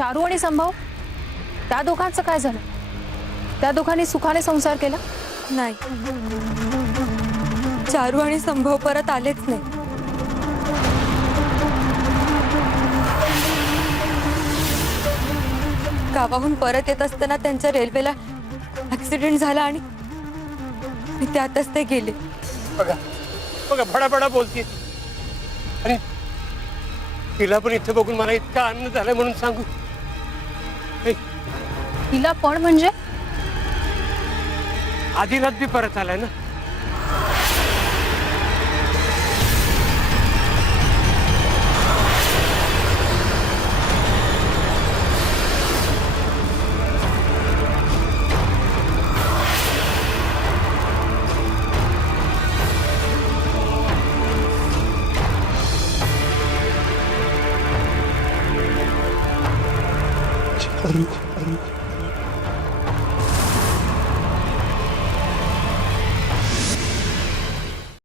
चारू आणि संभव त्या दोघांचं काय झालं? त्या दोघांनी सुखाने संसार केला? नाही, चारू आणि संभव परत आलेच नाही. गावाहून परत येत असताना त्यांचा रेल्वेला ऍक्सिडेंट झाला आणि त्यातच ते गेले. बघा बघा भडाभडा बोलते. आणि तिला पण इथे बघून मला इतका आनंद झालाय म्हणून सांगू. तिला पण म्हणजे आदिनाथ बी परत आलाय ना. चारू